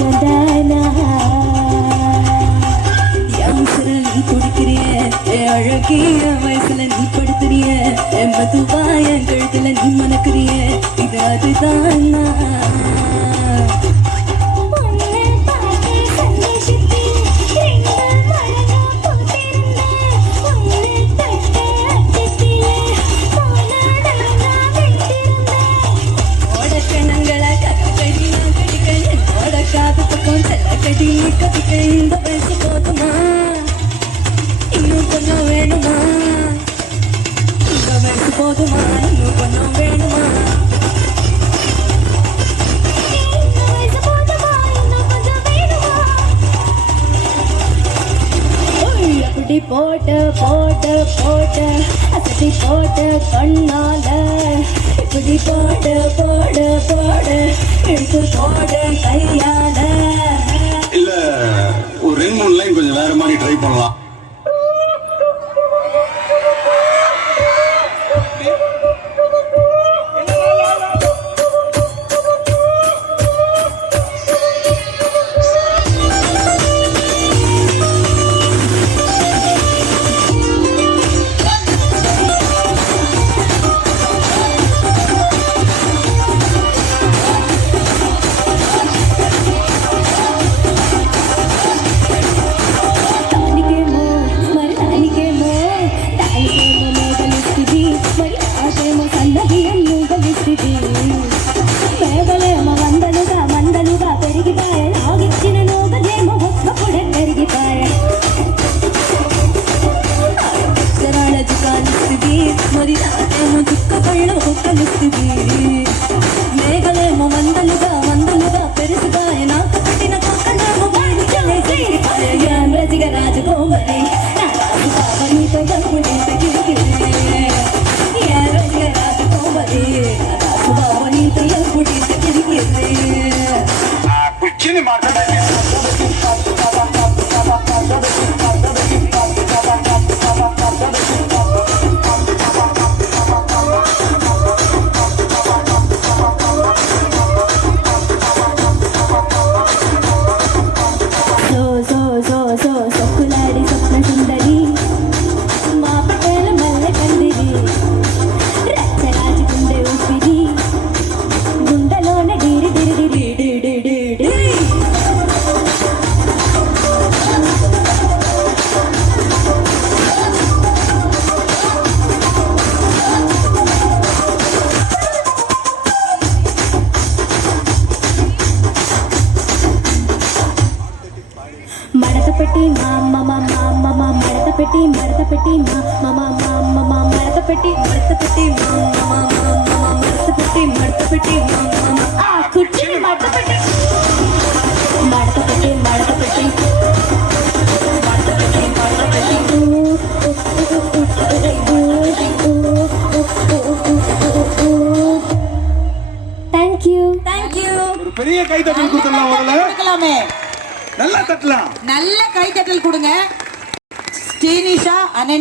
சொந்தனா youngster நீ குடிக்கிறிய அழகிய வயசுல நீ படுத்துறிய மதுவா என் கழுத்துல நீ மணக்கிறிய இது அதுதான் இந்த வயசு போதுமா இன்னும் கொஞ்சம் வேணுமா இந்த வயசு போதுமா இன்னும் கொஞ்சம் வேணுமா அப்படி போட்ட போட்ட போட்ட அசதி போட்ட கண்ணால இப்படி போட போட போட எடுத்து போட கையால இல்ல ஒரு 2-3 லைன் கொஞ்சம் வேற மாதிரி ட்ரை பண்ணலாம். మేఘలేమో మందలుగా మందలుగా పెరుగుతాయి నాకు పట్టిన పక్కనేమో రసిక రాజకోమరి నీతో గంపుడి రసిక రాజకోమరి నీతో గంపుడి కూర్చుని మాట్లాడాలి. సొక్కులాడి స్వప్న సుందరి మా పటేల మల్ల కందిరి రచ్చరాజు గుండె ఊపిరి గుండెలోన డిరి డిరి డిరి డిరి డిరి మడత పెట్టి మా మడత పెట్టి మడత పెట్టి మా మడత పెట్టి మడత పెట్టి మడత పెట్టి మడత పెట్టి కుర్చీని మడత పెట్టి మడత పెట్టి మడత పెట్టి మడత పెట్టి మడత పెట్టి தேங்க்யூ ஒரு பெரிய கைத்தட்டல் கொடுக்கலாம். கொடுக்கலாமே, நல்லா தட்டலாம். நல்ல கைத்தட்டல் கொடுங்க. ஸ்ரீனிஷா, அனன்யா.